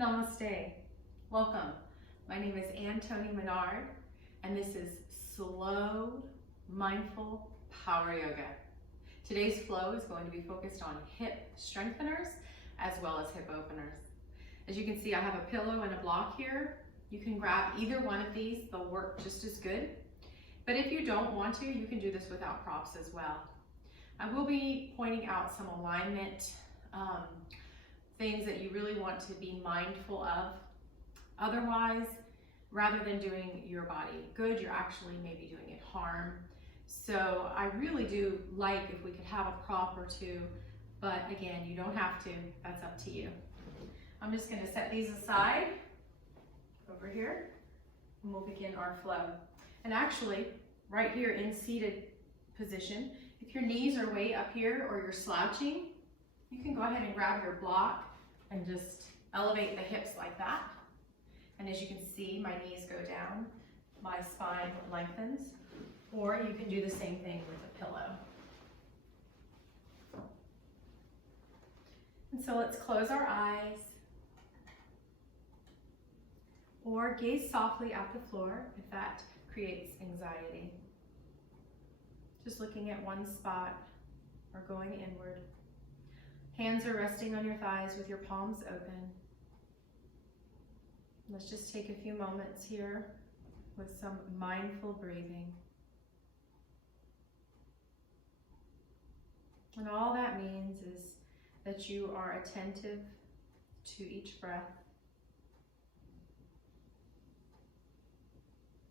Namaste. Welcome. My name is Toni Minard, and this is Slow, Mindful Power Yoga. Today's flow is going to be focused on hip strengtheners as well as hip openers. As you can see, I have a pillow and a block here. You can grab either one of these, they'll work just as good. But if you don't want to, you can do this without props as well. I will be pointing out some alignment things that you really want to be mindful of. Otherwise, rather than doing your body good, you're actually maybe doing it harm. So I really do like if we could have a prop or two, but again, you don't have to, that's up to you. I'm just gonna set these aside over here, and we'll begin our flow. And actually, right here in seated position, if your knees are way up here or you're slouching, you can go ahead and grab your block and just elevate the hips like that. And as you can see, my knees go down, my spine lengthens, or you can do the same thing with a pillow. And so let's close our eyes, or gaze softly at the floor if that creates anxiety. Just looking at one spot or going inward. Hands are resting on your thighs with your palms open. Let's just take a few moments here with some mindful breathing. And all that means is that you are attentive to each breath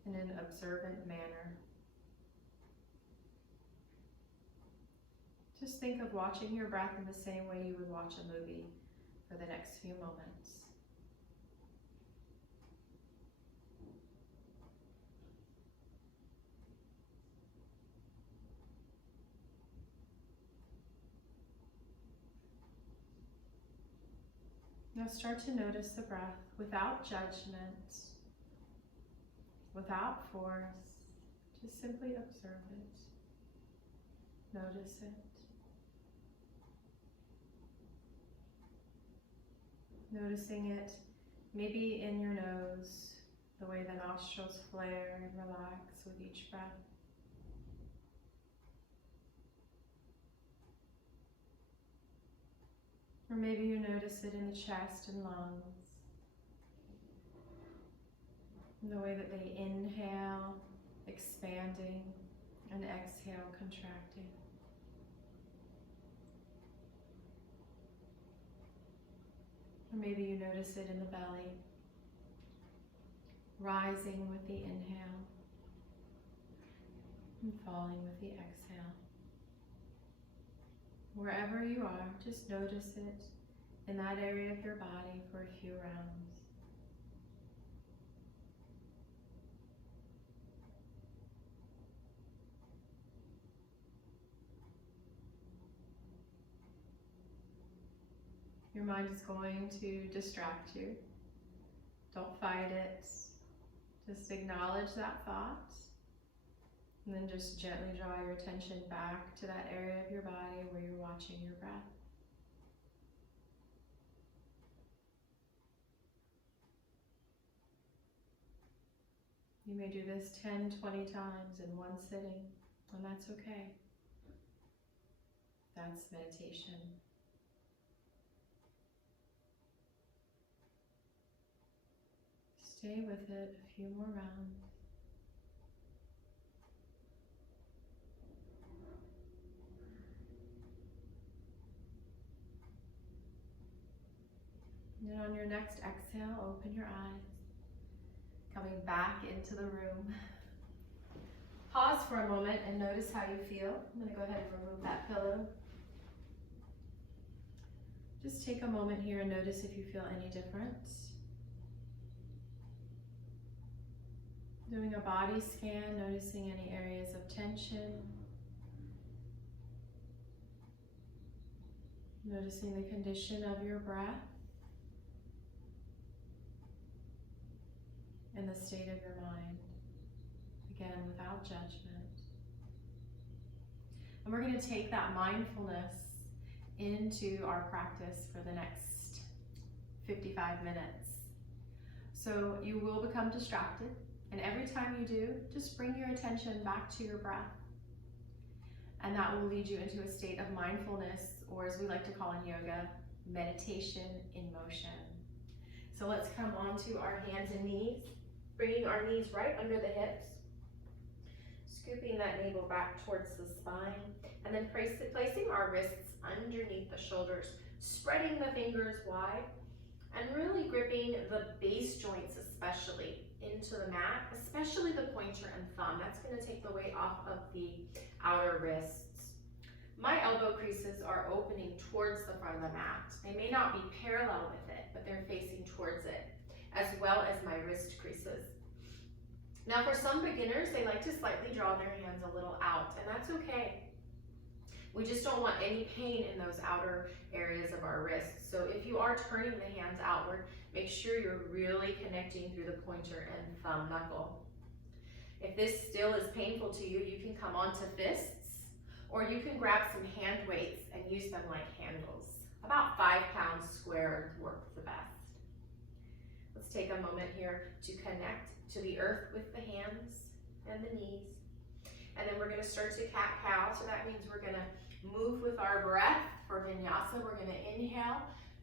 in an observant manner. Just think of watching your breath in the same way you would watch a movie for the next few moments. Now start to notice the breath without judgment, without force. Just simply observe it. Notice it. Noticing it maybe in your nose, the way the nostrils flare and relax with each breath. Or maybe you notice it in the chest and lungs, in the way that they inhale, expanding, and exhale, contracting. Or maybe you notice it in the belly, rising with the inhale and falling with the exhale. Wherever you are, just notice it in that area of your body for a few rounds. Your mind is going to distract you. Don't fight it. Just acknowledge that thought. And then just gently draw your attention back to that area of your body where you're watching your breath. You may do this 10, 20 times in one sitting, and that's okay. That's meditation. Stay with it a few more rounds. And then on your next exhale, open your eyes, coming back into the room. Pause for a moment and notice how you feel. I'm going to go ahead and remove that pillow. Just take a moment here and notice if you feel any different. Doing a body scan, noticing any areas of tension. Noticing the condition of your breath and the state of your mind. Again, without judgment. And we're going to take that mindfulness into our practice for the next 55 minutes. So you will become distracted, and every time you do, just bring your attention back to your breath. And that will lead you into a state of mindfulness, or as we like to call in yoga, meditation in motion. So let's come onto our hands and knees, bringing our knees right under the hips, scooping that navel back towards the spine, and then placing our wrists underneath the shoulders, spreading the fingers wide, and really gripping the base joints especially into the mat, especially the pointer and thumb. That's going to take the weight off of the outer wrists. My elbow creases are opening towards the front of the mat. They may not be parallel with it, but they're facing towards it, as well as my wrist creases. Now for some beginners, they like to slightly draw their hands a little out, and that's okay. We just don't want any pain in those outer areas of our wrists. So if you are turning the hands outward, make sure you're really connecting through the pointer and thumb knuckle. If this still is painful to you, you can come onto fists, or you can grab some hand weights and use them like handles. About 5 pounds square work the best. Let's take a moment here to connect to the earth with the hands and the knees. And then we're going to start to cat-cow, so that means we're going to move with our breath. For vinyasa, we're going to inhale,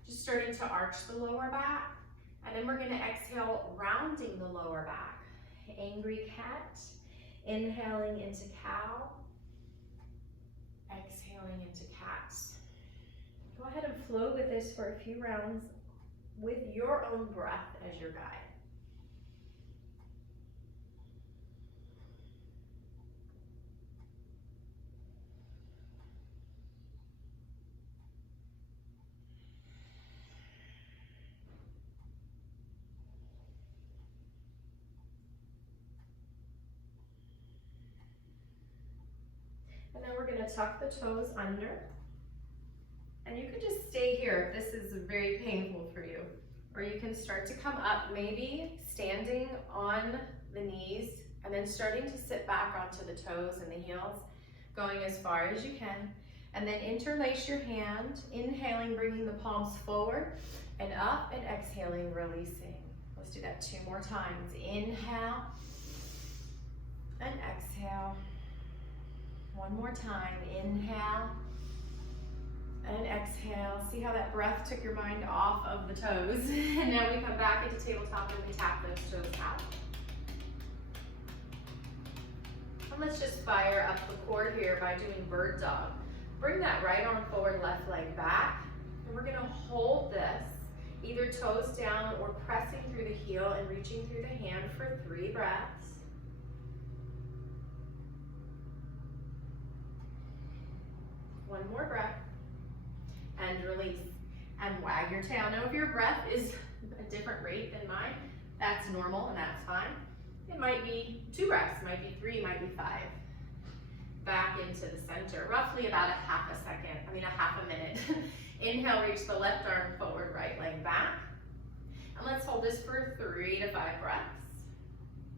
just starting to arch the lower back, and then we're going to exhale, rounding the lower back. Angry cat, inhaling into cow, exhaling into cat. Go ahead and flow with this for a few rounds with your own breath as your guide. And then we're going to tuck the toes under. And you can just stay here if this is very painful for you. Or you can start to come up, maybe standing on the knees and then starting to sit back onto the toes and the heels, going as far as you can. And then interlace your hand, inhaling, bringing the palms forward and up, and exhaling, releasing. Let's do that 2 more times. Inhale and exhale. 1 more time. Inhale and exhale. See how that breath took your mind off of the toes. And now we come back into tabletop and we tap those toes out. And let's just fire up the core here by doing bird dog. Bring that right arm forward, left leg back. And we're going to hold this, either toes down or pressing through the heel and reaching through the hand for 3 breaths. One more breath, and release, and wag your tail. Now if your breath is a different rate than mine, that's normal and that's fine. It might be 2 breaths, might be 3, might be 5. Back into the center, roughly about a half a minute. Inhale, reach the left arm forward, right leg back. And let's hold this for 3 to 5 breaths.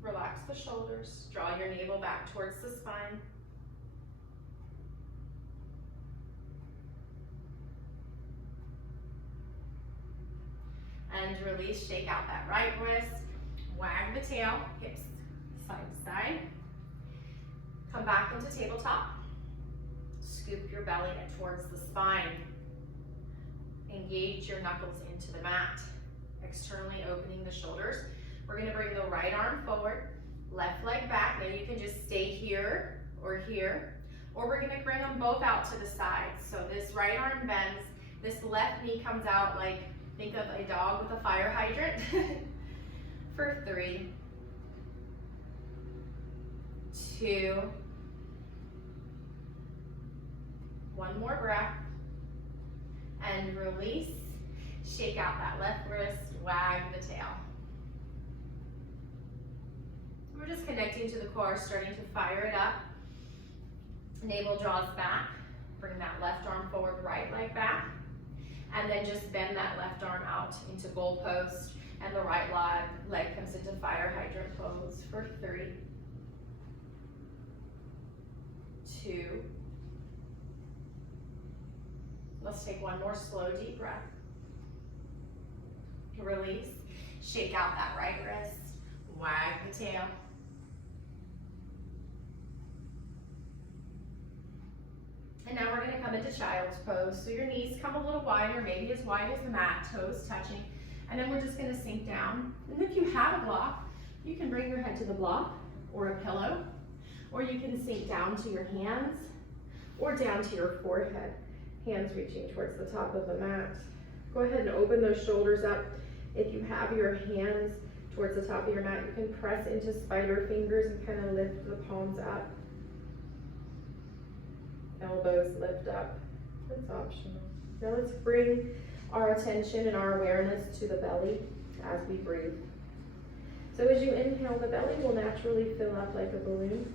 Relax the shoulders, draw your navel back towards the spine. And release, shake out that right wrist, wag the tail, hips side to side. Come back into tabletop. Scoop your belly towards the spine. Engage your knuckles into the mat, externally opening the shoulders. We're going to bring the right arm forward, left leg back. Now you can just stay here, or we're going to bring them both out to the sides. So this right arm bends, this left knee comes out like, think of a dog with a fire hydrant. For 3, 2, 1 more breath, and release. Shake out that left wrist, wag the tail. We're just connecting to the core, starting to fire it up. Navel draws back. Bring that left arm forward, right leg back. And then just bend that left arm out into goal post, and the right leg comes into fire hydrant pose for 3, 2. Let's take 1 more slow, deep breath. Release. Shake out that right wrist. Wag the tail. And now we're going to come into child's pose. So your knees come a little wider, maybe as wide as the mat, toes touching. And then we're just going to sink down. And if you have a block, you can bring your head to the block or a pillow, or you can sink down to your hands or down to your forehead, hands reaching towards the top of the mat. Go ahead and open those shoulders up. If you have your hands towards the top of your mat, you can press into spider fingers and kind of lift the palms up. Elbows lift up. That's optional. Now let's bring our attention and our awareness to the belly as we breathe. So as you inhale, the belly will naturally fill up like a balloon,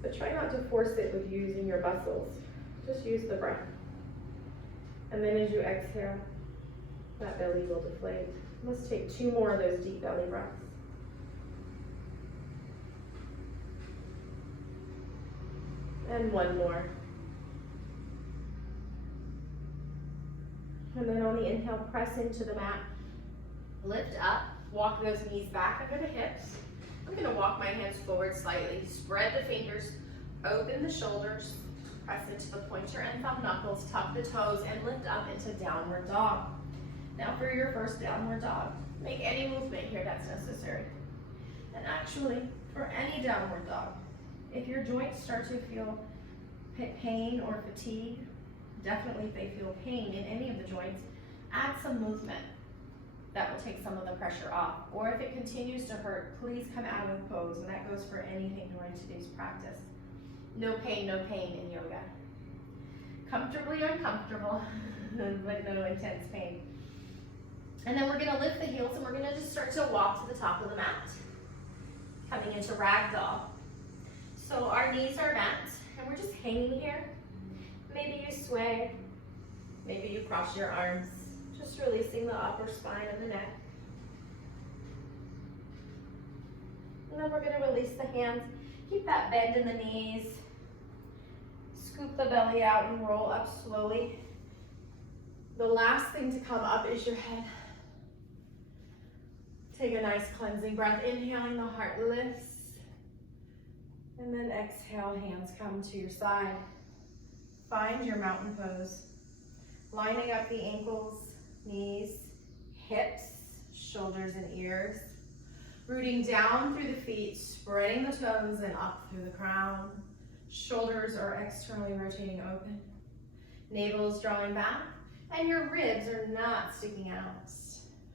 but try not to force it with using your muscles. Just use the breath. And then as you exhale, that belly will deflate. Let's take 2 more of those deep belly breaths. And 1 more. And then on the inhale, press into the mat. Lift up, walk those knees back under the hips. I'm gonna walk my hands forward slightly. Spread the fingers, open the shoulders, press into the pointer and thumb knuckles, tuck the toes, and lift up into downward dog. Now for your first downward dog, make any movement here that's necessary. And actually, for any downward dog, if your joints start to feel pain or fatigue, definitely if they feel pain in any of the joints, add some movement. That will take some of the pressure off. Or if it continues to hurt, please come out of pose, and that goes for anything during today's practice. No pain in yoga. Comfortably uncomfortable, but no intense pain. And then we're gonna lift the heels and we're gonna just start to walk to the top of the mat. Coming into ragdoll. So our knees are bent and we're just hanging here. Maybe you sway, maybe you cross your arms, just releasing the upper spine of the neck. And then we're gonna release the hands. Keep that bend in the knees. Scoop the belly out and roll up slowly. The last thing to come up is your head. Take a nice cleansing breath, inhaling, the heart lifts. And then exhale, hands come to your side. Find your mountain pose. Lining up the ankles, knees, hips, shoulders and ears. Rooting down through the feet, spreading the toes and up through the crown. Shoulders are externally rotating open. Navel is drawing back and your ribs are not sticking out.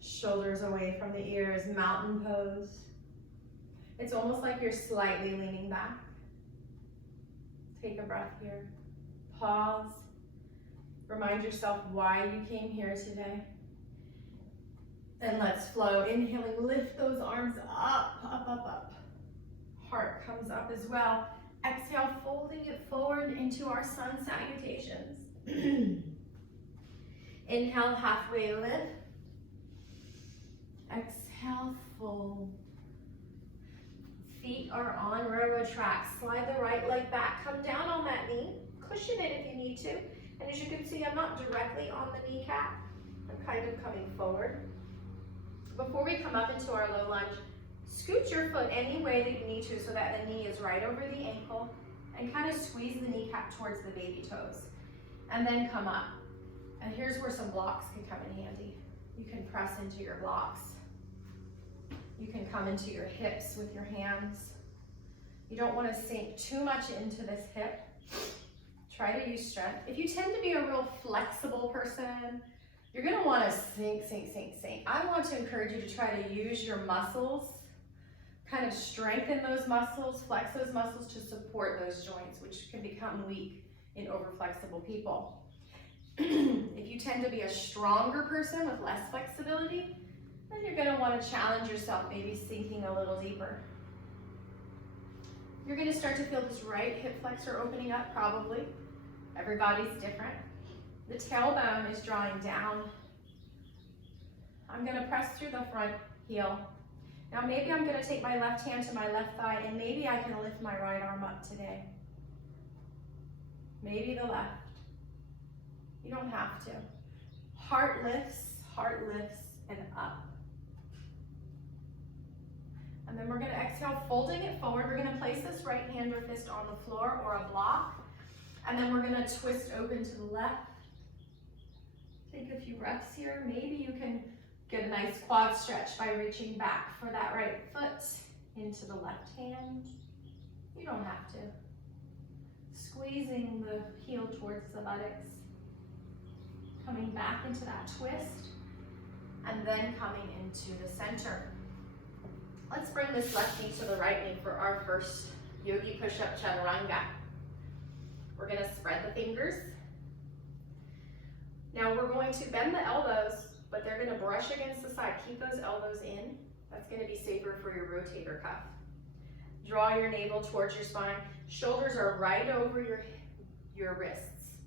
Shoulders away from the ears, mountain pose. It's almost like you're slightly leaning back. Take a breath here. Pause. Remind yourself why you came here today. And let's flow. Inhaling, lift those arms up, up, up, up. Heart comes up as well. Exhale, folding it forward into our sun salutations. Inhale, halfway lift. Exhale, fold. Feet are on railroad tracks. Slide the right leg back. Come down on that knee. Cushion it if you need to. And as you can see, I'm not directly on the kneecap. I'm kind of coming forward. Before we come up into our low lunge, scoot your foot any way that you need to so that the knee is right over the ankle and kind of squeeze the kneecap towards the baby toes. And then come up. And here's where some blocks can come in handy. You can press into your blocks. You can come into your hips with your hands. You don't want to sink too much into this hip. Try to use strength. If you tend to be a real flexible person, you're going to want to sink, sink, sink, sink. I want to encourage you to try to use your muscles, kind of strengthen those muscles, flex those muscles to support those joints, which can become weak in overflexible people. If you tend to be a stronger person with less flexibility, then you're going to want to challenge yourself, maybe sinking a little deeper. You're going to start to feel this right hip flexor opening up, probably. Everybody's different. The tailbone is drawing down. I'm going to press through the front heel. Now maybe I'm going to take my left hand to my left thigh and maybe I can lift my right arm up today. Maybe the left. You don't have to. Heart lifts, and up. And then we're gonna exhale, folding it forward. We're gonna place this right hand or fist on the floor or a block. And then we're gonna twist open to the left. Take a few breaths here. Maybe you can get a nice quad stretch by reaching back for that right foot into the left hand. You don't have to. Squeezing the heel towards the buttocks. Coming back into that twist. And then coming into the center. Let's bring this left knee to the right knee for our first yogi push-up chaturanga. We're gonna spread the fingers. Now we're going to bend the elbows, but they're gonna brush against the side. Keep those elbows in. That's gonna be safer for your rotator cuff. Draw your navel towards your spine. Shoulders are right over your wrists.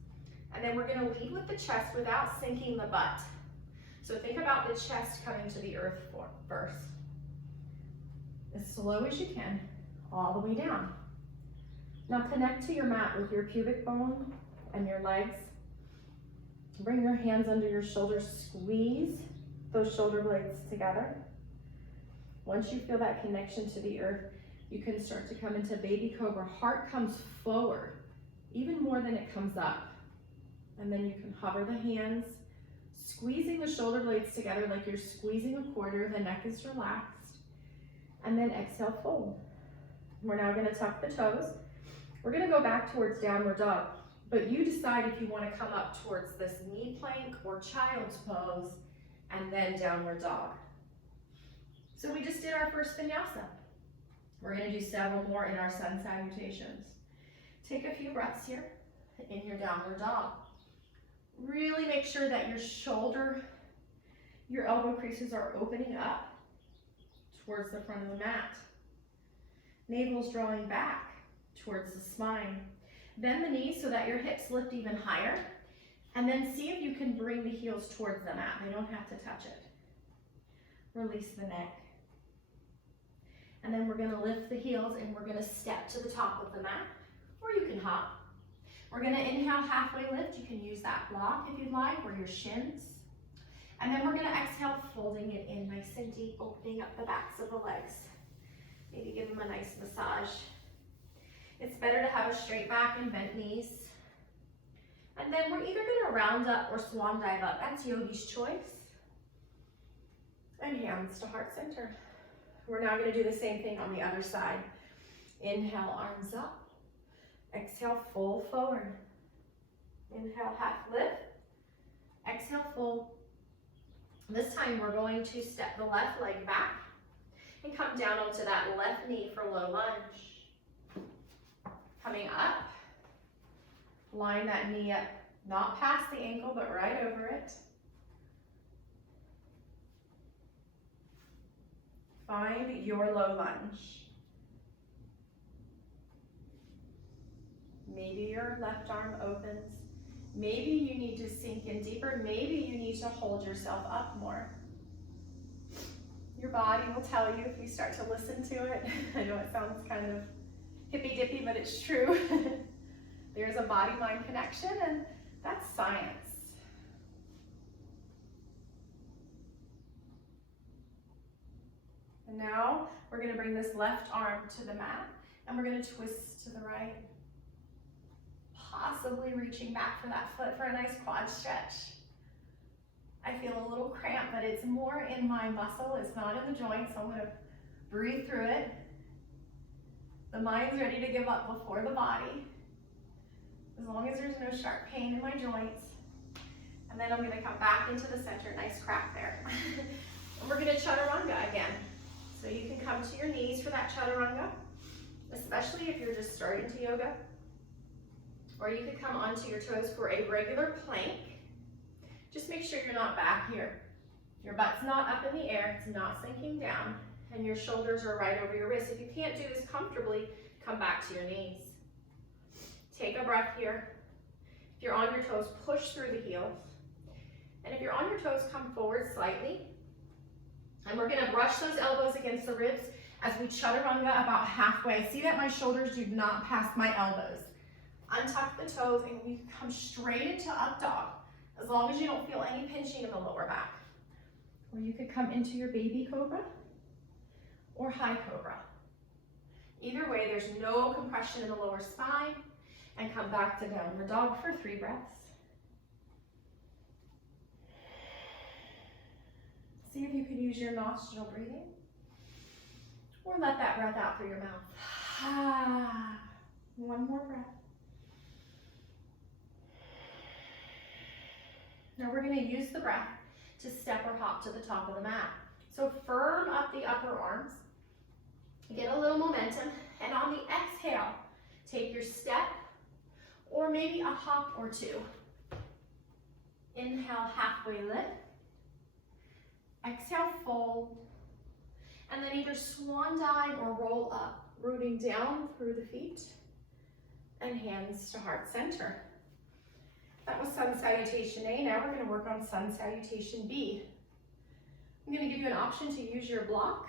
And then we're gonna lead with the chest without sinking the butt. So think about the chest coming to the earth first. As slow as you can, all the way down. Now connect to your mat with your pubic bone and your legs. Bring your hands under your shoulders, squeeze those shoulder blades together. Once you feel that connection to the earth, you can start to come into baby cobra. Heart comes forward, even more than it comes up. And then you can hover the hands, squeezing the shoulder blades together like you're squeezing a quarter. The neck is relaxed. And then exhale, fold. We're now gonna tuck the toes. We're gonna go back towards downward dog, but you decide if you wanna come up towards this knee plank or child's pose, and then downward dog. So we just did our first vinyasa. We're gonna do several more in our sun salutations. Take a few breaths here in your downward dog. Really make sure that your elbow creases are opening up towards the front of the mat. Navel's drawing back towards the spine. Bend the knees so that your hips lift even higher. And then see if you can bring the heels towards the mat. They don't have to touch it. Release the neck. And then we're gonna lift the heels and we're gonna step to the top of the mat, or you can hop. We're gonna inhale, halfway lift. You can use that block if you'd like, or your shins. And then we're gonna exhale, folding it in nice and deep, opening up the backs of the legs. Maybe give them a nice massage. It's better to have a straight back and bent knees. And then we're either gonna round up or swan dive up. That's yogi's choice. And hands to heart center. We're now gonna do the same thing on the other side. Inhale, arms up. Exhale, fold forward. Inhale, half lift. Exhale, fold. This time we're going to step the left leg back and come down onto that left knee for low lunge. Coming up, line that knee up, not past the ankle, but right over it. Find your low lunge. Maybe your left arm opens. Maybe you need to sink in deeper. Maybe you need to hold yourself up more. Your body will tell you if you start to listen to it. I know it sounds kind of hippy-dippy, but it's true. There's a body-mind connection, and that's science. And now we're going to bring this left arm to the mat, and we're going to twist to the right. Possibly reaching back for that foot for a nice quad stretch. I feel a little cramp, but it's more in my muscle. It's not in the joint, so I'm going to breathe through it. The mind's ready to give up before the body. As long as there's no sharp pain in my joints. And then I'm going to come back into the center. Nice crack there. And we're going to chaturanga again. So you can come to your knees for that chaturanga, especially if you're just starting to yoga. Or you could come onto your toes for a regular plank. Just make sure you're not back here. Your butt's not up in the air, it's not sinking down, and your shoulders are right over your wrists. If you can't do this comfortably, come back to your knees. Take a breath here. If you're on your toes, push through the heels. And if you're on your toes, come forward slightly. And we're gonna brush those elbows against the ribs as we chaturanga about halfway. See that my shoulders do not pass my elbows. Untuck the toes and we come straight into up dog, as long as you don't feel any pinching in the lower back. Or you could come into your baby cobra or high cobra. Either way, there's no compression in the lower spine, and come back to downward dog for 3 breaths. See if you can use your nostril breathing, or let that breath out through your mouth. One more breath. Now we're going to use the breath to step or hop to the top of the mat. So firm up the upper arms, get a little momentum, and on the exhale, take your step or maybe a hop or 2. Inhale, halfway lift. Exhale, fold. And then either swan dive or roll up, rooting down through the feet and hands to heart center. That was sun salutation A. Now we're going to work on sun salutation B. I'm going to give you an option to use your block.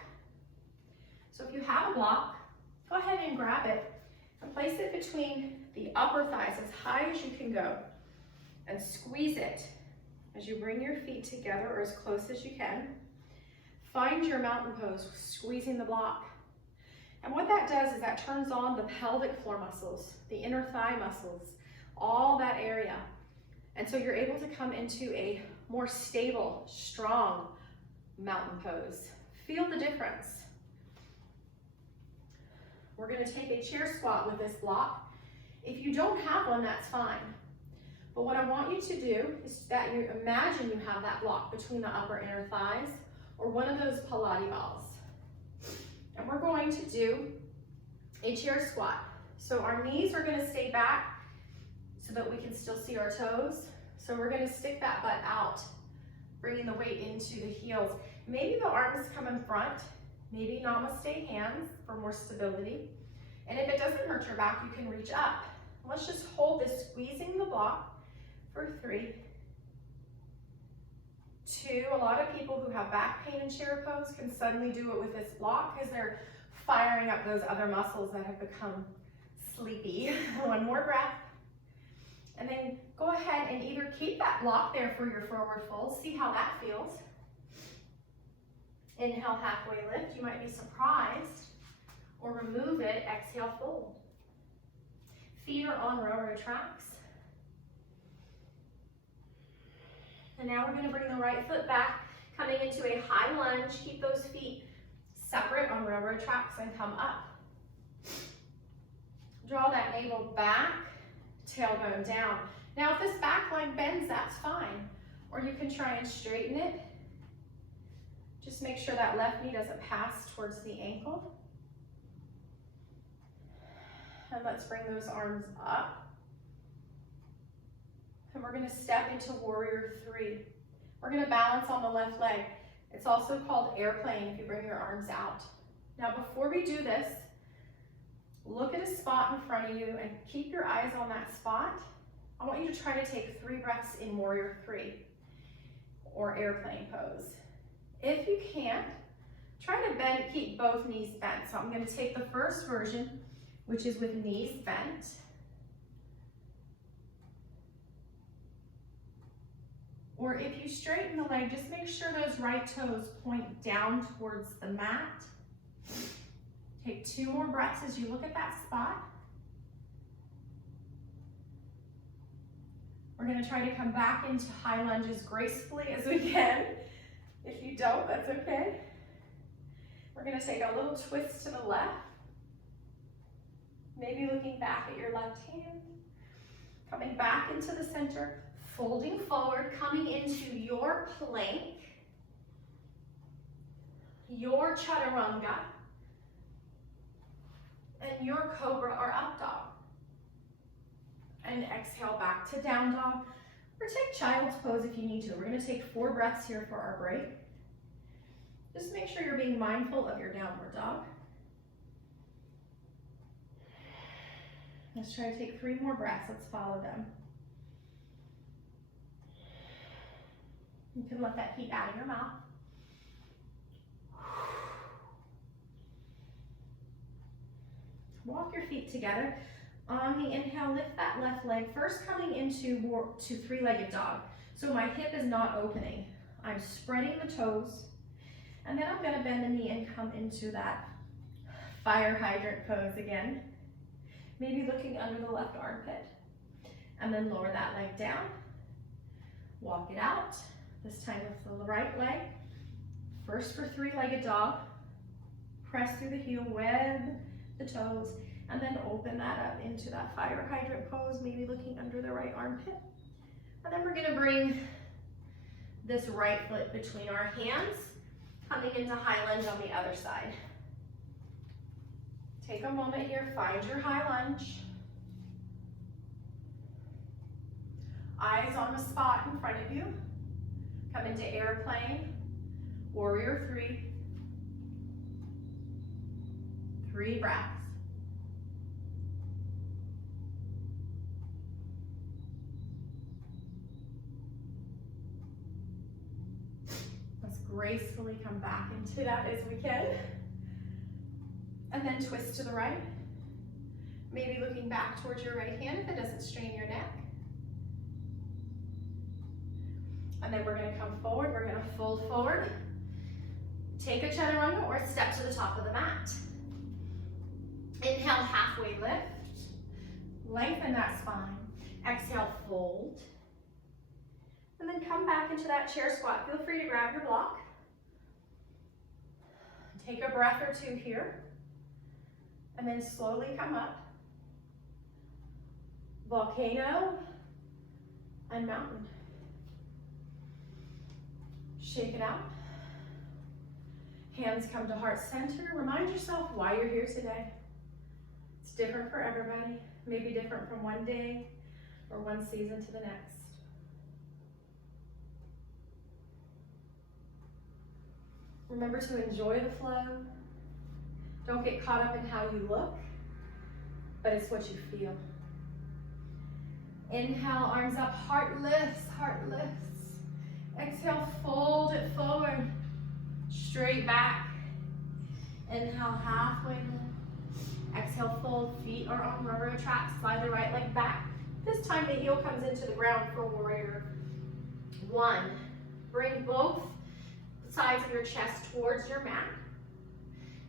So if you have a block, go ahead and grab it and place it between the upper thighs as high as you can go, and squeeze it as you bring your feet together or as close as you can. Find your mountain pose, squeezing the block. And what that does is that turns on the pelvic floor muscles, the inner thigh muscles, all that area. And so you're able to come into a more stable, strong mountain pose. Feel the difference. We're going to take a chair squat with this block. If you don't have one, that's fine. But what I want you to do is that you imagine you have that block between the upper inner thighs or one of those Pilates balls. And we're going to do a chair squat. So our knees are going to stay back so that we can still see our toes. So we're going to stick that butt out, bringing the weight into the heels. Maybe the arms come in front, maybe namaste hands for more stability. And if it doesn't hurt your back, you can reach up. Let's just hold this, squeezing the block for 3, 2. A lot of people who have back pain in chair pose can suddenly do it with this block because they're firing up those other muscles that have become sleepy. One more breath. And then go ahead and either keep that block there for your forward fold. See how that feels. Inhale, halfway lift. You might be surprised. Or remove it. Exhale, fold. Feet are on railroad tracks. And now we're going to bring the right foot back, coming into a high lunge. Keep those feet separate on railroad tracks and come up. Draw that navel back, tailbone down. Now if this back leg bends, that's fine. Or you can try and straighten it. Just make sure that left knee doesn't pass towards the ankle. And let's bring those arms up. And we're going to step into warrior 3. We're going to balance on the left leg. It's also called airplane if you bring your arms out. Now before we do this, look at a spot in front of you and keep your eyes on that spot. I want you to try to take 3 breaths in warrior 3 or airplane pose. If you can't, try to bend, keep both knees bent. So I'm going to take the first version, which is with knees bent. Or if you straighten the leg, just make sure those right toes point down towards the mat. Take 2 more breaths as you look at that spot. We're going to try to come back into high lunge as gracefully as we can. If you don't, that's okay. We're going to take a little twist to the left. Maybe looking back at your left hand. Coming back into the center. Folding forward, coming into your plank, your chaturanga, and your cobra or up dog. And exhale back to down dog, or take child's pose if you need to. We're going to take 4 breaths here for our break. Just make sure you're being mindful of your downward dog. Let's try to take 3 more breaths. Let's follow them. You can let that heat out of your mouth. Walk your feet together. On the inhale, lift that left leg, first coming into 3-legged dog. So my hip is not opening. I'm spreading the toes, and then I'm gonna bend the knee and come into that fire hydrant pose again. Maybe looking under the left armpit, and then lower that leg down. Walk it out, this time with the right leg. First for three-legged dog. Press through the heel, web the toes, and then open that up into that fire hydrant pose, maybe looking under the right armpit. And then we're gonna bring this right foot between our hands, coming into high lunge on the other side. Take a moment here, find your high lunge. Eyes on the spot in front of you. Come into airplane, warrior three. 3 breaths. Let's gracefully come back into that as we can. And then twist to the right. Maybe looking back towards your right hand if it doesn't strain your neck. And then we're going to come forward, we're going to fold forward. Take a chaturanga or step to the top of the mat. Inhale, halfway lift. Lengthen that spine. Exhale, fold. And then come back into that chair squat. Feel free to grab your block. Take a breath or two here. And then slowly come up. Volcano and mountain. Shake it out. Hands come to heart center. Remind yourself why you're here today. It's different for everybody. Maybe different from one day or one season to the next. Remember to enjoy the flow. Don't get caught up in how you look, but it's what you feel. Inhale, arms up, heart lifts, heart lifts. Exhale, fold it forward, straight back. Inhale, halfway lift. Exhale, fold, feet are on railroad tracks, slide the right leg back. This time the heel comes into the ground for warrior one. Bring both sides of your chest towards your mat.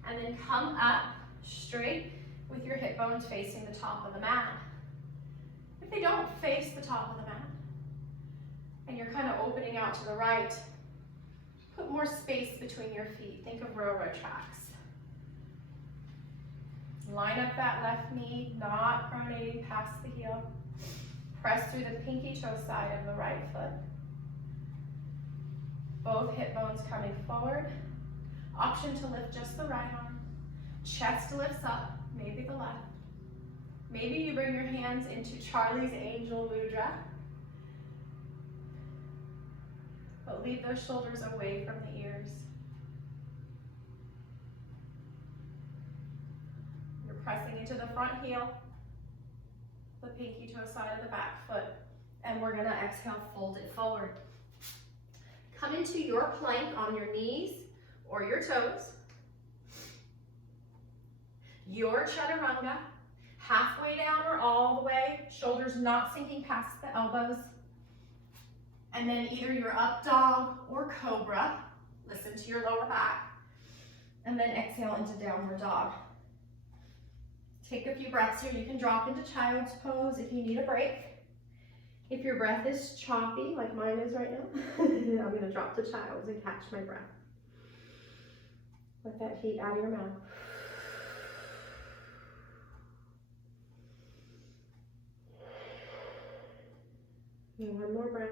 And then come up straight with your hip bones facing the top of the mat. If they don't face the top of the mat, and you're kind of opening out to the right, put more space between your feet. Think of railroad tracks. Line up that left knee, not pronating past the heel. Press through the pinky toe side of the right foot. Both hip bones coming forward. Option to lift just the right arm. Chest lifts up, maybe the left. Maybe you bring your hands into Charlie's Angel Mudra. But leave those shoulders away from the ears. You're pressing into the front heel, the pinky toe side of the back foot, and we're gonna exhale, fold it forward. Come into your plank on your knees or your toes. Your chaturanga, halfway down or all the way, shoulders not sinking past the elbows. And then either your up dog or cobra. Listen to your lower back. And then exhale into downward dog. Take a few breaths here. You can drop into child's pose if you need a break. If your breath is choppy, like mine is right now, I'm going to drop to child's and catch my breath. Let that heat out of your mouth. And one more breath.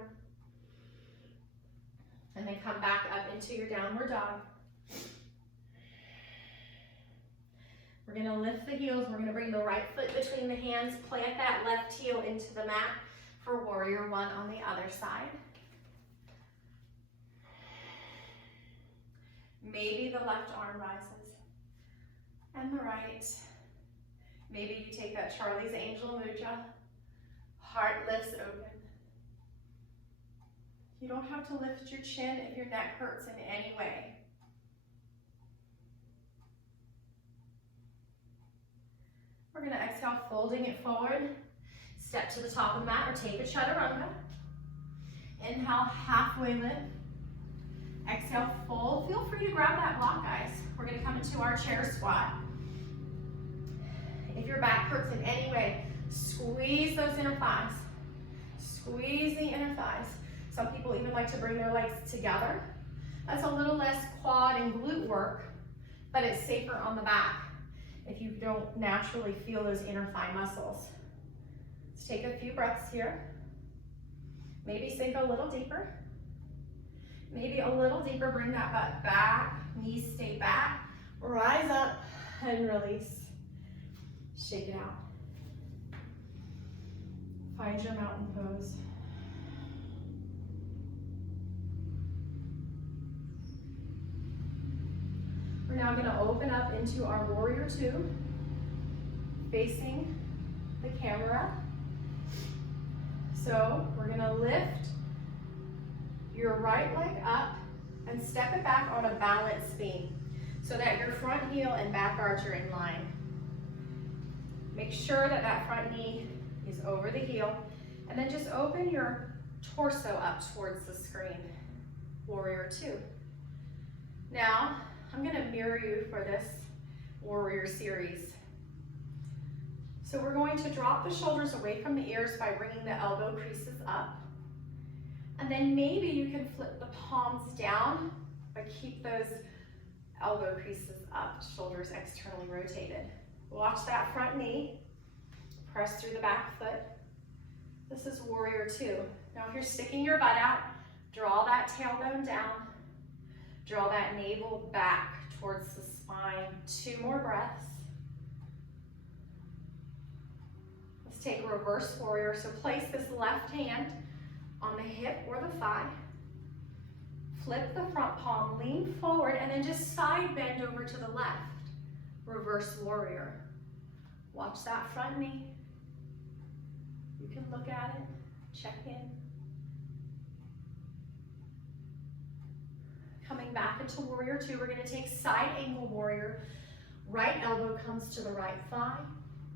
And then come back up into your downward dog. We're going to lift the heels. We're going to bring the right foot between the hands. Plant that left heel into the mat for warrior one on the other side. Maybe the left arm rises and the right. Maybe you take that Charlie's Angel Mudra. Heart lifts open. You don't have to lift your chin if your neck hurts in any way. We're going to exhale, folding it forward. Step to the top of the mat or take a chaturanga. Inhale, halfway lift. Exhale, fold. Feel free to grab that block, guys. We're gonna come into our chair squat. If your back hurts in any way, squeeze those inner thighs. Squeeze the inner thighs. Some people even like to bring their legs together. That's a little less quad and glute work, but it's safer on the back if you don't naturally feel those inner thigh muscles. Let's take a few breaths here. Maybe sink a little deeper. Maybe a little deeper, bring that butt back, knees stay back, rise up and release. Shake it out. Find your mountain pose. We're now going to open up into our warrior two, facing the camera. So we're going to lift your right leg up and step it back on a balanced beam so that your front heel and back arch are in line. Make sure that that front knee is over the heel, and then just open your torso up towards the screen. Warrior two. Now, I'm gonna mirror you for this warrior series. So we're going to drop the shoulders away from the ears by bringing the elbow creases up. And then maybe you can flip the palms down, but keep those elbow creases up, shoulders externally rotated. Watch that front knee, press through the back foot. This is warrior two. Now if you're sticking your butt out, draw that tailbone down, draw that navel back towards the spine. 2 more breaths. Let's take a reverse warrior. So place this left hand on the hip or the thigh. Flip the front palm, lean forward, and then just side bend over to the left. Reverse warrior. Watch that front knee. You can look at it, check in. Coming back into warrior two, we're gonna take side angle warrior. Right elbow comes to the right thigh.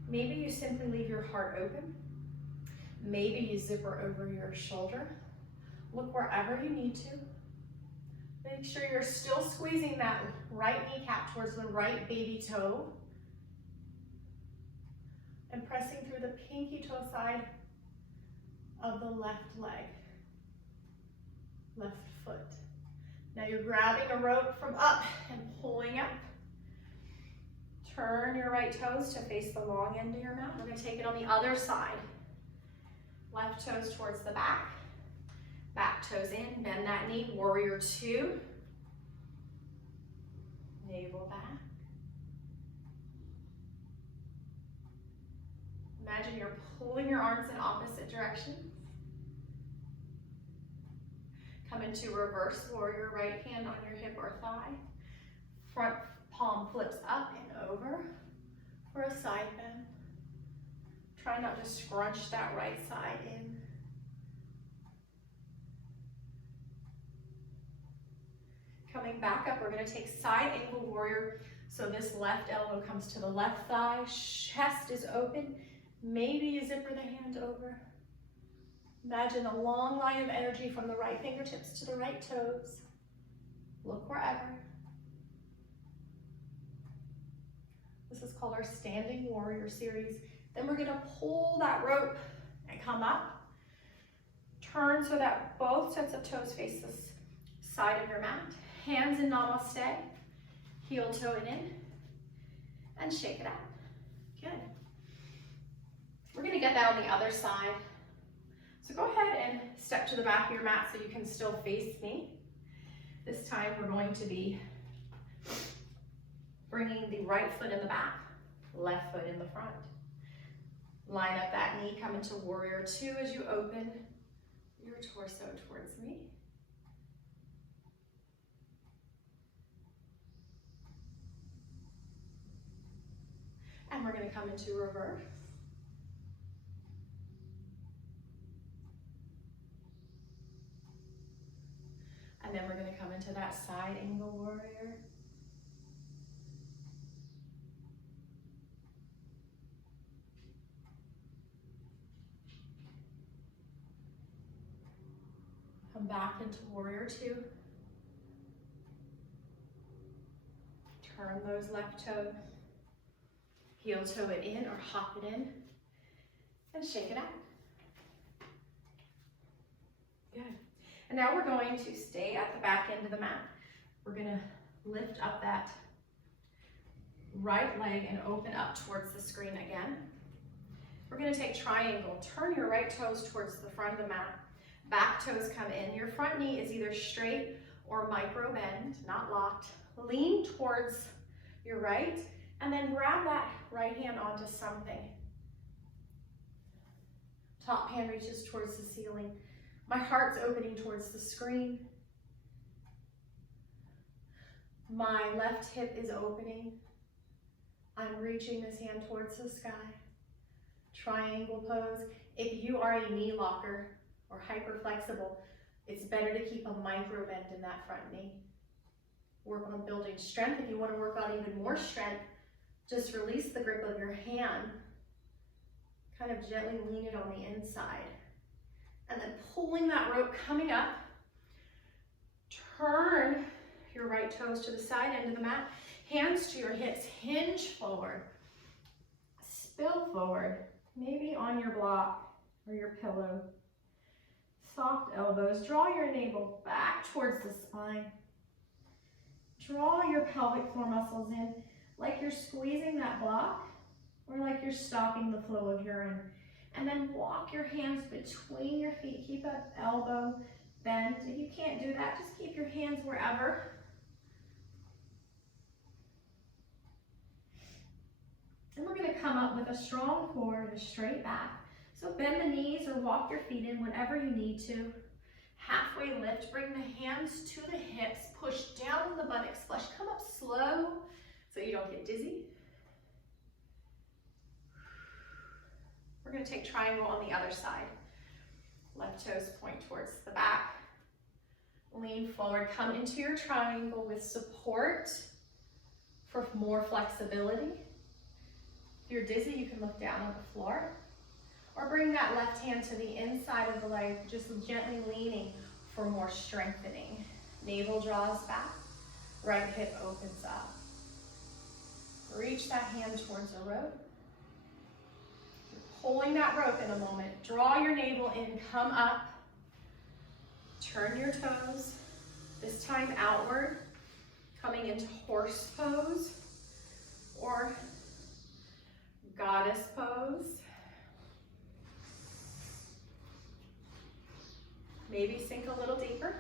Maybe you simply leave your heart open. Maybe you zipper over your shoulder. Look wherever you need to. Make sure you're still squeezing that right kneecap towards the right baby toe. And pressing through the pinky toe side of the left leg, left foot. Now you're grabbing a rope from up and pulling up. Turn your right toes to face the long end of your mat. We're gonna take it on the other side. Left toes towards the back. Back toes in, bend that knee, warrior two. Navel back. Imagine you're pulling your arms in opposite directions. Come into reverse warrior, right hand on your hip or thigh. Front palm flips up and over for a side bend. Try not to scrunch that right side in. Coming back up, we're going to take side angle warrior. So this left elbow comes to the left thigh, chest is open. Maybe you zipper the hand over. Imagine a long line of energy from the right fingertips to the right toes. Look wherever. This is called our standing warrior series. Then we're gonna pull that rope and come up. Turn so that both sets of toes face this side of your mat. Hands in namaste, heel toe in, and shake it out. Good. We're gonna get that on the other side. So go ahead and step to the back of your mat so you can still face me. This time we're going to be bringing the right foot in the back, left foot in the front. Line up that knee, come into warrior two as you open your torso towards me. And we're going to come into reverse. And then we're going to come into that side angle warrior. Come back into warrior two. Turn those left toe, heel toe it in or hop it in, and shake it out. Good. And now we're going to stay at the back end of the mat. We're gonna lift up that right leg and open up towards the screen again. We're gonna take triangle. Turn your right toes towards the front of the mat. Back toes come in. Your front knee is either straight or micro bend, not locked. Lean towards your right, and then grab that right hand onto something. Top hand reaches towards the ceiling. My heart's opening towards the screen. My left hip is opening. I'm reaching this hand towards the sky. Triangle pose. If you are a knee locker or hyper flexible, it's better to keep a micro bend in that front knee. Work on building strength. If you want to work on even more strength, just release the grip of your hand. Kind of gently lean it on the inside. And then pulling that rope, coming up. Turn your right toes to the side end of the mat. Hands to your hips, hinge forward. Spill forward, maybe on your block or your pillow. Soft elbows. Draw your navel back towards the spine. Draw your pelvic floor muscles in like you're squeezing that block or like you're stopping the flow of urine. And then walk your hands between your feet. Keep that elbow bent. If you can't do that, just keep your hands wherever. And we're going to come up with a strong core and a straight back. So bend the knees or walk your feet in, whatever you need to. Halfway lift, bring the hands to the hips, push down on the buttocks, flush. Come up slow so you don't get dizzy. We're going to take triangle on the other side. Left toes point towards the back. Lean forward, come into your triangle with support for more flexibility. If you're dizzy, you can look down on the floor. Or bring that left hand to the inside of the leg, just gently leaning for more strengthening. Navel draws back, right hip opens up. Reach that hand towards the rope. You're pulling that rope in a moment. Draw your navel in, come up. Turn your toes, this time outward, coming into horse pose or goddess pose. Maybe sink a little deeper.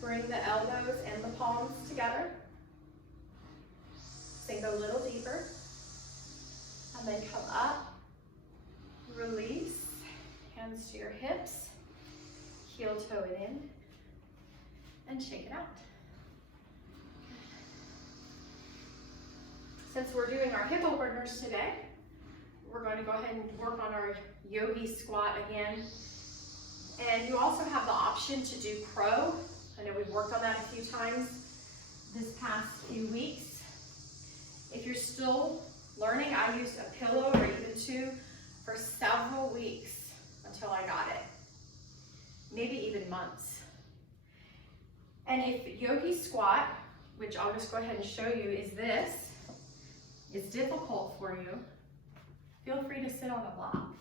Bring the elbows and the palms together. Sink a little deeper. And then come up. Release. Hands to your hips. Heel toe it in. And shake it out. Since we're doing our hip openers today, we're going to go ahead and work on our yogi squat again. And you also have the option to do crow. I know we've worked on that a few times this past few weeks. If you're still learning, I used a pillow or even two for several weeks until I got it. Maybe even months. And if yogi squat, which I'll just go ahead and show you, is difficult for you, feel free to sit on a block.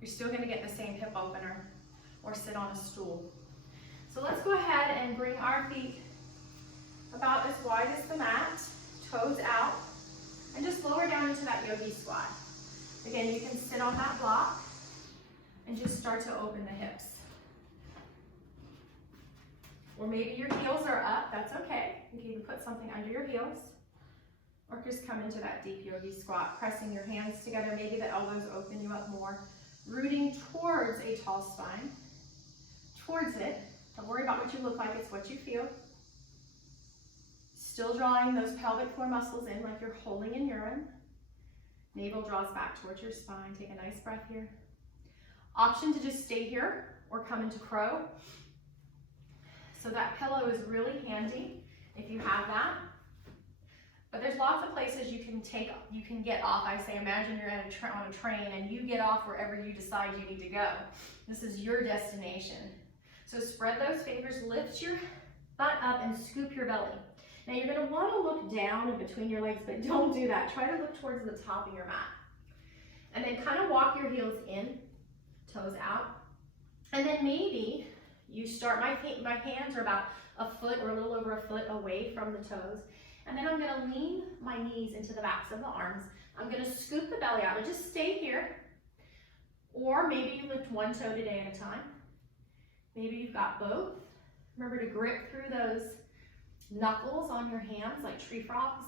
You're still going to get the same hip opener, or sit on a stool. So let's go ahead and bring our feet about as wide as the mat, toes out, and just lower down into that yogi squat. Again, you can sit on that block and just start to open the hips. Or maybe your heels are up, that's okay. You can even put something under your heels. Or just come into that deep yogi squat, pressing your hands together. Maybe the elbows open you up more. Rooting towards a tall spine. Towards it. Don't worry about what you look like, it's what you feel. Still drawing those pelvic floor muscles in like you're holding in urine. Navel draws back towards your spine. Take a nice breath here. Option to just stay here or come into crow. So that pillow is really handy if you have that. But there's lots of places you can get off. I say, imagine you're on a train and you get off wherever you decide you need to go. This is your destination. So spread those fingers, lift your butt up and scoop your belly. Now you're gonna wanna look down in between your legs, but don't do that. Try to look towards the top of your mat. And then kind of walk your heels in, toes out. And then maybe you start, my hands are about a foot or a little over a foot away from the toes. And then I'm gonna lean my knees into the backs of the arms. I'm gonna scoop the belly out and just stay here. Or maybe you lift one toe today at a time. Maybe you've got both. Remember to grip through those knuckles on your hands like tree frogs.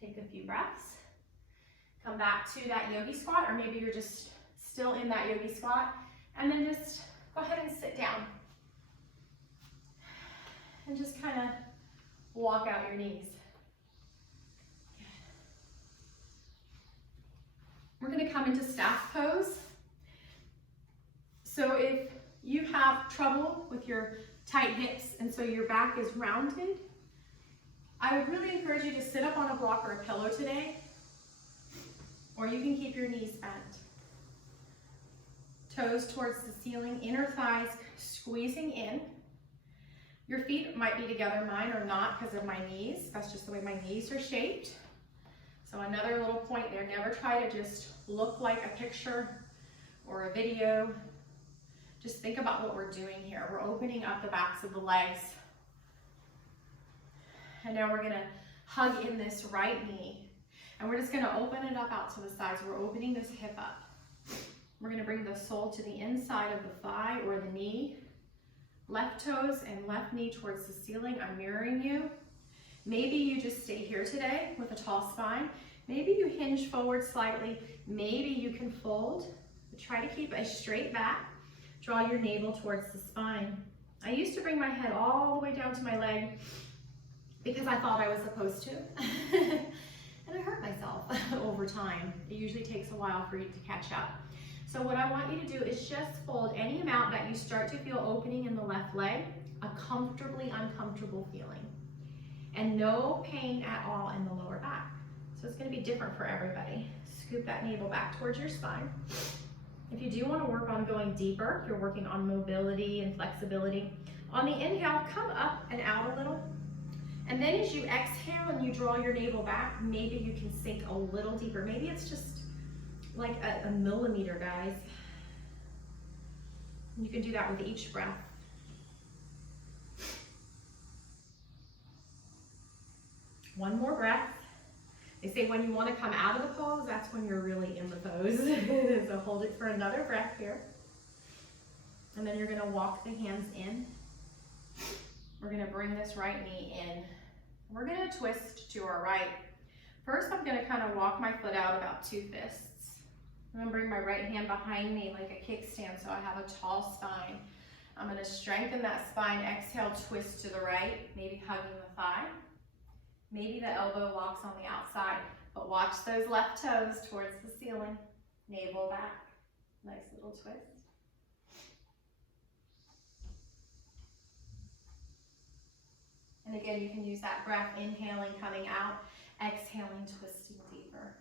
Take a few breaths. Come back to that yogi squat, or maybe you're just still in that yogi squat. And then just go ahead and sit down. And just kind of walk out your knees. We're going to come into staff pose. So if you have trouble with your tight hips and so your back is rounded, I would really encourage you to sit up on a block or a pillow today, or you can keep your knees bent. Toes towards the ceiling, inner thighs squeezing in. Your feet might be together, mine are not because of my knees. That's just the way my knees are shaped. So another little point there, never try to just look like a picture or a video. Just think about what we're doing here. We're opening up the backs of the legs. And now we're gonna hug in this right knee. And we're just gonna open it up out to the sides. We're opening this hip up. We're gonna bring the sole to the inside of the thigh or the knee. Left toes and left knee towards the ceiling. I'm mirroring you. Maybe you just stay here today with a tall spine. Maybe you hinge forward slightly. Maybe you can fold. But try to keep a straight back. Draw your navel towards the spine. I used to bring my head all the way down to my leg because I thought I was supposed to. And I hurt myself over time. It usually takes a while for you to catch up. So what I want you to do is just fold any amount that you start to feel opening in the left leg, a comfortably uncomfortable feeling. And no pain at all in the lower back. So it's going to be different for everybody. Scoop that navel back towards your spine. If you do want to work on going deeper, if you're working on mobility and flexibility, on the inhale, come up and out a little. And then as you exhale and you draw your navel back, maybe you can sink a little deeper. Maybe it's just like a millimeter, guys. You can do that with each breath. One more breath. They say when you want to come out of the pose, that's when you're really in the pose. So hold it for another breath here. And then you're going to walk the hands in. We're going to bring this right knee in. We're going to twist to our right. First, I'm going to kind of walk my foot out about 2 fists. I'm going to bring my right hand behind me like a kickstand so I have a tall spine. I'm going to strengthen that spine. Exhale, twist to the right, maybe hugging the thigh. Maybe the elbow locks on the outside, but watch those left toes towards the ceiling. Navel back. Nice little twist. And again, you can use that breath, inhaling, coming out, exhaling, twisting deeper.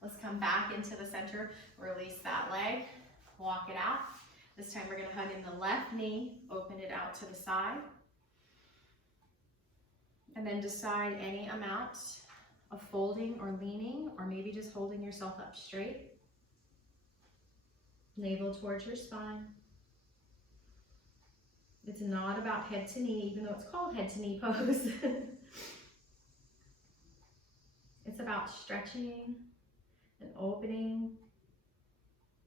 Let's come back into the center, release that leg, walk it out. This time we're going to hug in the left knee, open it out to the side. And then decide any amount of folding or leaning, or maybe just holding yourself up straight. Navel towards your spine. It's not about head to knee, even though it's called head to knee pose. It's about stretching and opening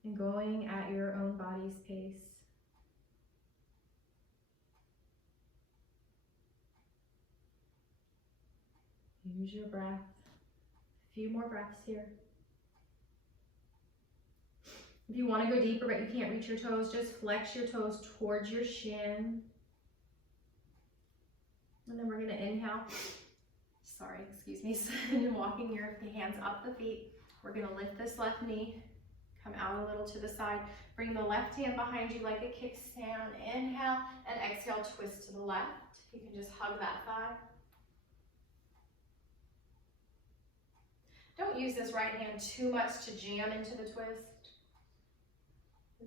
and going at your own body's pace. Use your breath. A few more breaths here. If you want to go deeper but you can't reach your toes, just flex your toes towards your shin. And then we're going to inhale. Sorry, excuse me. Walking your hands up the feet. We're going to lift this left knee. Come out a little to the side. Bring the left hand behind you like a kickstand. Inhale and exhale, twist to the left. You can just hug that thigh. Don't use this right hand too much to jam into the twist.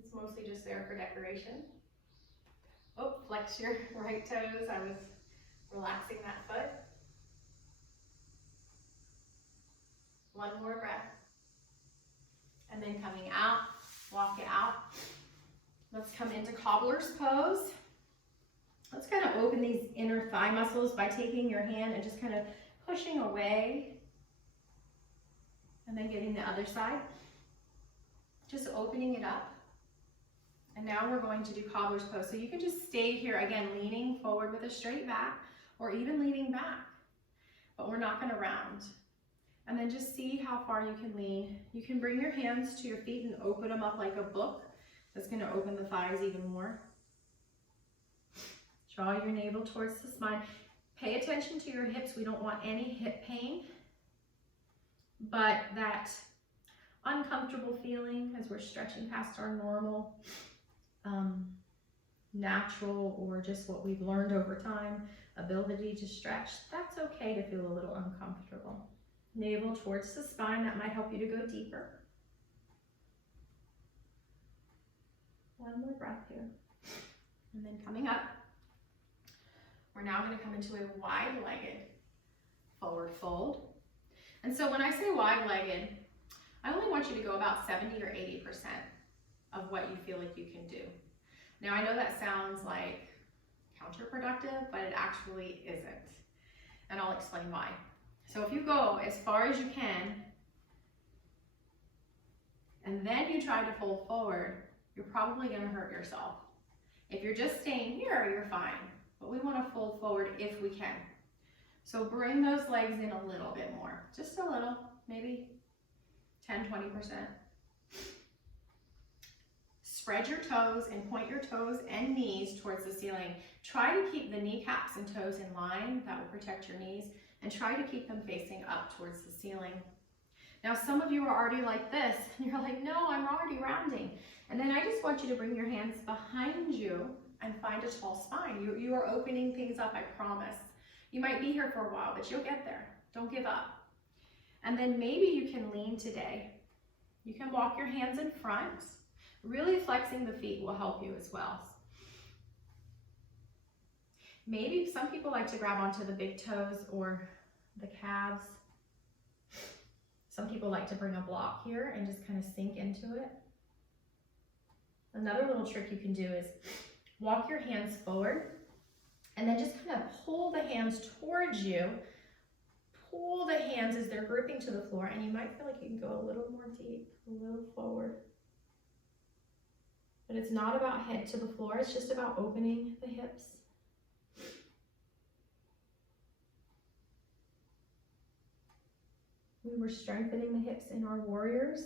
It's mostly just there for decoration. Oh, flex your right toes. I was relaxing that foot. One more breath. And then coming out, walk it out. Let's come into cobbler's pose. Let's kind of open these inner thigh muscles by taking your hand and just kind of pushing away. And then getting the other side. Just opening it up. And now we're going to do cobbler's pose. So you can just stay here, again, leaning forward with a straight back or even leaning back. But we're not going to round. And then just see how far you can lean. You can bring your hands to your feet and open them up like a book. That's going to open the thighs even more. Draw your navel towards the spine. Pay attention to your hips. We don't want any hip pain. But that uncomfortable feeling as we're stretching past our normal, natural, or just what we've learned over time, ability to stretch, that's okay to feel a little uncomfortable. Navel towards the spine, that might help you to go deeper. One more breath here. And then coming up, we're now going to come into a wide-legged forward fold. And so when I say wide-legged, I only want you to go about 70 or 80% of what you feel like you can do. Now I know that sounds like counterproductive, but it actually isn't. And I'll explain why. So if you go as far as you can, and then you try to fold forward, you're probably going to hurt yourself. If you're just staying here, you're fine. But we want to fold forward if we can. So bring those legs in a little bit more. Just a little, maybe 10, 20%. Spread your toes and point your toes and knees towards the ceiling. Try to keep the kneecaps and toes in line. That will protect your knees. And try to keep them facing up towards the ceiling. Now some of you are already like this, and you're like, no, I'm already rounding. And then I just want you to bring your hands behind you and find a tall spine. You are opening things up, I promise. You might be here for a while, but you'll get there. Don't give up. And then maybe you can lean today. You can walk your hands in front. Really flexing the feet will help you as well. Maybe some people like to grab onto the big toes or the calves. Some people like to bring a block here and just kind of sink into it. Another little trick you can do is walk your hands forward and then just kind of pull the hands towards you. Pull the hands as they're gripping to the floor, and you might feel like you can go a little more deep, a little forward. But it's not about head to the floor, it's just about opening the hips. We were strengthening the hips in our warriors.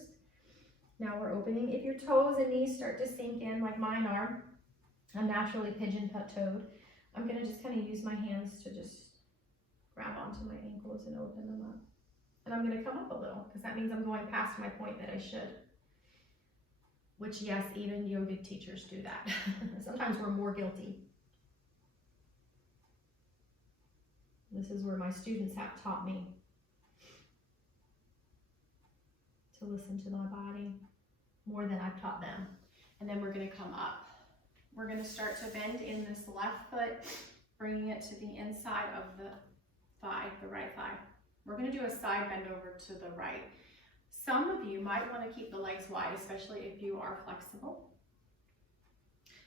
Now we're opening. If your toes and knees start to sink in like mine are, I'm naturally pigeon-toed. I'm gonna just kind of use my hands to just grab onto my ankles and open them up. And I'm gonna come up a little because that means I'm going past my point that I should. Which, yes, even yoga teachers do that. Sometimes we're more guilty. This is where my students have taught me to listen to my body more than I've taught them. And then we're going to come up. We're going to start to bend in this left foot, bringing it to the inside of the thigh, the right thigh. We're going to do a side bend over to the right. Some of you might want to keep the legs wide, especially if you are flexible.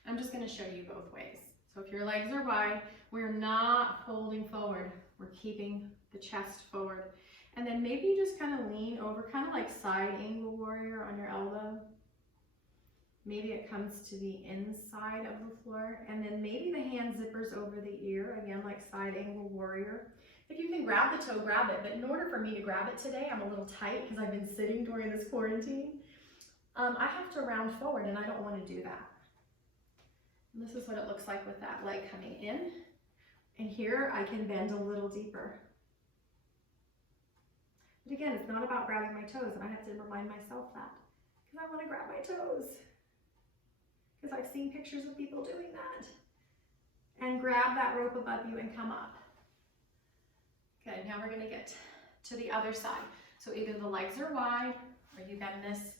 I'm just going to show you both ways. So if your legs are wide, we're not folding forward. We're keeping the chest forward. And then maybe you just kind of lean over, kind of like side angle warrior on your elbow. Maybe it comes to the inside of the floor. And then maybe the hand zippers over the ear, again, like side angle warrior. If you can grab the toe, grab it. But in order for me to grab it today, I'm a little tight because I've been sitting during this quarantine. I have to round forward, and I don't want to do that. And this is what it looks like with that leg coming in. And here I can bend a little deeper. But again, it's not about grabbing my toes, and I have to remind myself that because I want to grab my toes. Because I've seen pictures of people doing that. And grab that rope above you and come up. Good, now we're going to get to the other side. So either the legs are wide, or you bend this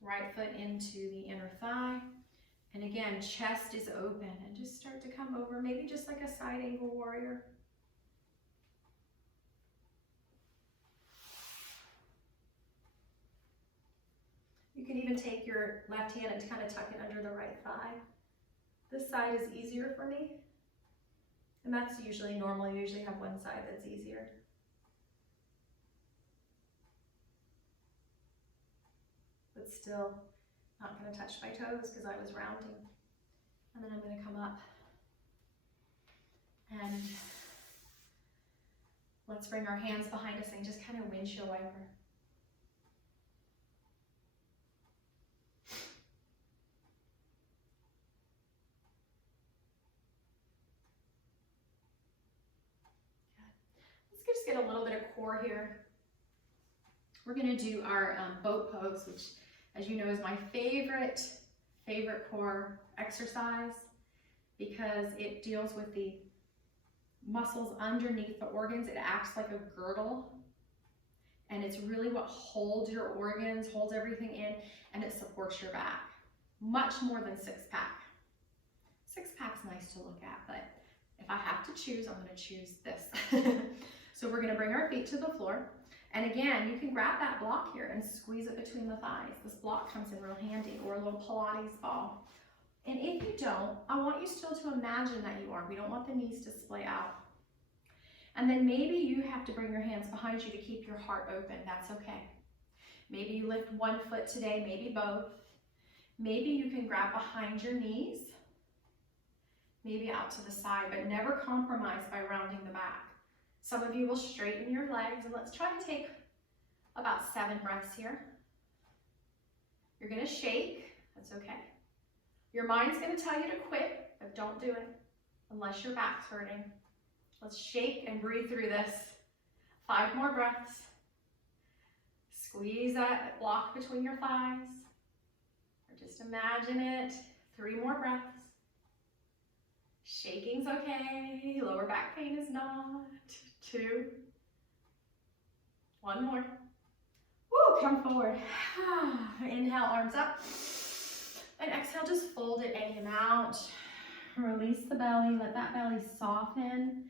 Right foot into the inner thigh. And again, chest is open, and just start to come over, maybe just like a side angle warrior. You can even take your left hand and kind of tuck it under the right thigh. This side is easier for me. And that's usually normal. You usually have one side that's easier. But still not going to touch my toes because I was rounding. And then I'm going to come up. And let's bring our hands behind us and just kind of windshield wiper. Let's just get a little bit of core here. We're going to do our boat pose, which, as you know, is my favorite core exercise because it deals with the muscles underneath the organs. It acts like a girdle, and it's really what holds your organs, holds everything in, and it supports your back. Much more than six-pack. Six-pack's nice to look at, but if I have to choose, I'm going to choose this. So we're going to bring our feet to the floor. And again, you can grab that block here and squeeze it between the thighs. This block comes in real handy, or a little Pilates ball. And if you don't, I want you still to imagine that you are. We don't want the knees to splay out. And then maybe you have to bring your hands behind you to keep your heart open. That's okay. Maybe you lift one foot today, maybe both. Maybe you can grab behind your knees, maybe out to the side, but never compromise by rounding the back. Some of you will straighten your legs, and let's try to take about 7 breaths here. You're going to shake. That's okay. Your mind's going to tell you to quit, but don't do it unless your back's hurting. Let's shake and breathe through this. 5 more breaths. Squeeze that block between your thighs, or just imagine it. 3 more breaths. Shaking's okay. Lower back pain is not. 2. 1 more. Woo, come forward. Inhale, arms up. And exhale, just fold it any amount. Release the belly. Let that belly soften.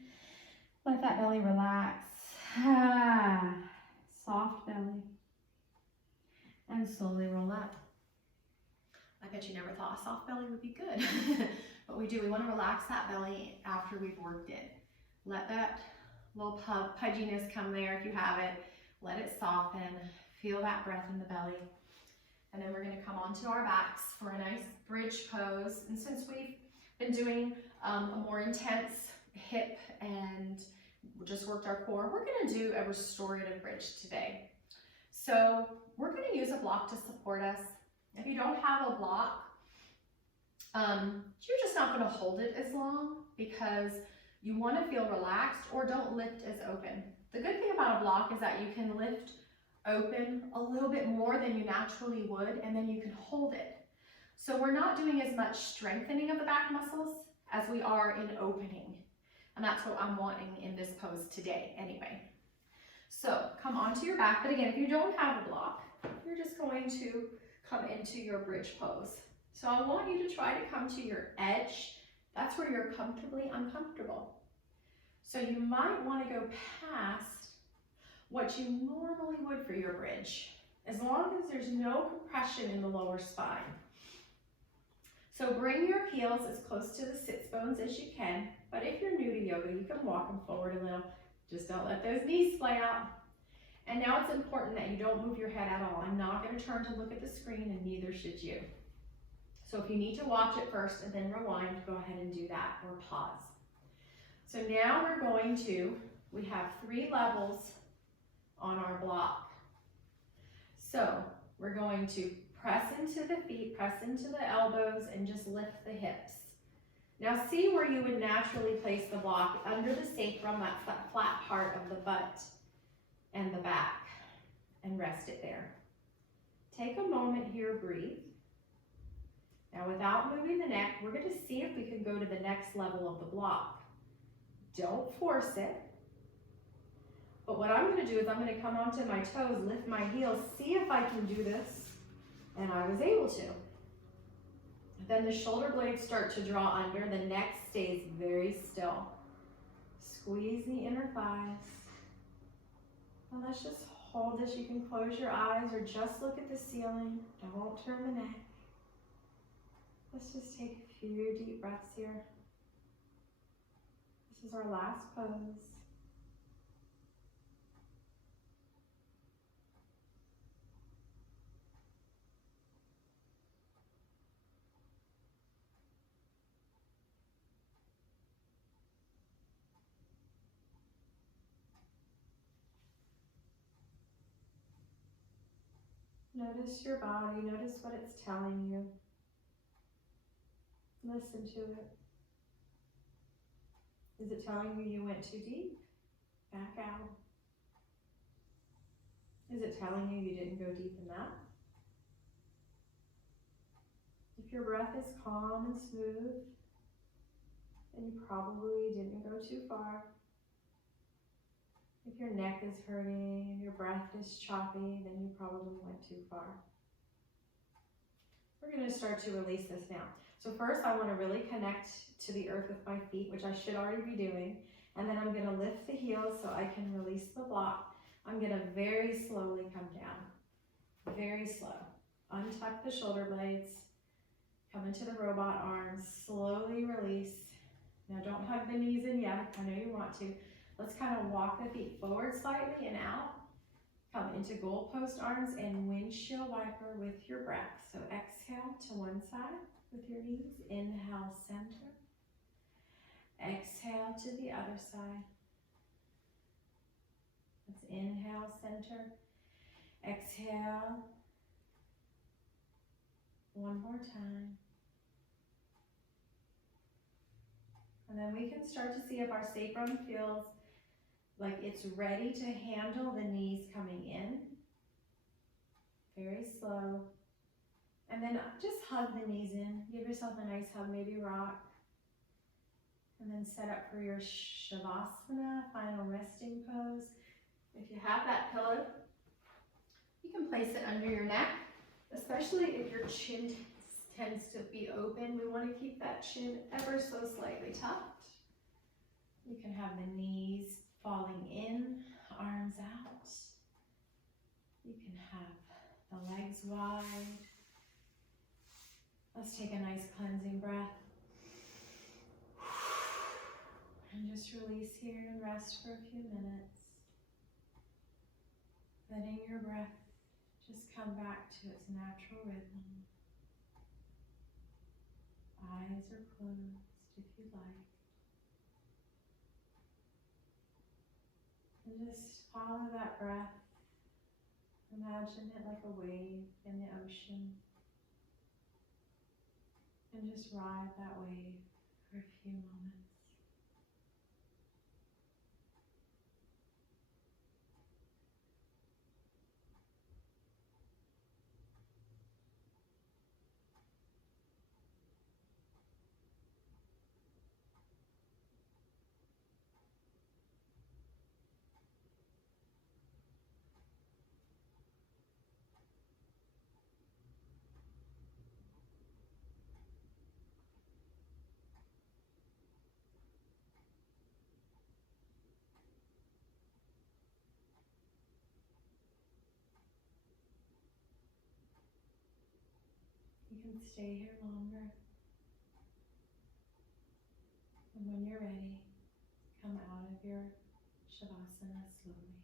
Let that belly relax. Soft belly. And slowly roll up. I bet you never thought a soft belly would be good. But we do. We want to relax that belly after we've worked it. Let that little pudginess come there if you have it. Let it soften. Feel that breath in the belly. And then we're going to come onto our backs for a nice bridge pose. And since we've been doing a more intense hip and just worked our core, we're going to do a restorative bridge today. So we're going to use a block to support us. If you don't have a block, you're just not going to hold it as long because you want to feel relaxed, or don't lift as open. The good thing about a block is that you can lift open a little bit more than you naturally would, and then you can hold it. So we're not doing as much strengthening of the back muscles as we are in opening. And that's what I'm wanting in this pose today anyway. So come onto your back, but again, if you don't have a block, you're just going to come into your bridge pose. So I want you to try to come to your edge. That's where you're comfortably uncomfortable. So you might want to go past what you normally would for your bridge, as long as there's no compression in the lower spine. So bring your heels as close to the sits bones as you can, but if you're new to yoga, you can walk them forward a little. Just don't let those knees splay out. And now it's important that you don't move your head at all. I'm not going to turn to look at the screen, and neither should you. So if you need to watch it first and then rewind, go ahead and do that, or pause. So now we're going to, we have 3 levels on our block. So we're going to press into the feet, press into the elbows, and just lift the hips. Now see where you would naturally place the block under the sacrum, that flat part of the butt and the back, and rest it there. Take a moment here, breathe. Now without moving the neck, we're going to see if we can go to the next level of the block. Don't force it. But what I'm going to do is I'm going to come onto my toes, lift my heels, see if I can do this And I was able to. Then the shoulder blades start to draw under, the neck stays very still. Squeeze the inner thighs. And let's just hold this. You can close your eyes or just look at the ceiling. Don't turn the neck. Let's just take a few deep breaths here. This is our last pose. Notice your body, notice what it's telling you. Listen to it. Is it telling you you went too deep? Back out. Is it telling you you didn't go deep enough? If your breath is calm and smooth, then you probably didn't go too far. If your neck is hurting and your breath is choppy, then you probably went too far. We're going to start to release this now. So first I want to really connect to the earth with my feet, which I should already be doing. And then I'm going to lift the heels so I can release the block. I'm going to very slowly come down. Very slow. Untuck the shoulder blades. Come into the robot arms. Slowly release. Now don't hug the knees in yet. I know you want to. Let's kind of walk the feet forward slightly and out. Come into goalpost arms and windshield wiper with your breath. So exhale to one side with your knees. Inhale, center. Exhale to the other side. Let's inhale, center. Exhale. One more time. And then we can start to see if our sacrum feels like it's ready to handle the knees coming in. Very slow. And then just hug the knees in. Give yourself a nice hug, maybe rock. And then set up for your Shavasana, final resting pose. If you have that pillow, you can place it under your neck, especially if your chin tends to be open. We want to keep that chin ever so slightly tucked. You can have the knees falling in, arms out. You can have the legs wide. Let's take a nice cleansing breath. And just release here and rest for a few minutes. Letting your breath just come back to its natural rhythm. Eyes are closed if you like. And just follow that breath. Imagine it like a wave in the ocean. And just ride that wave for a few moments. You can stay here longer. And when you're ready, come out of your Shavasana slowly.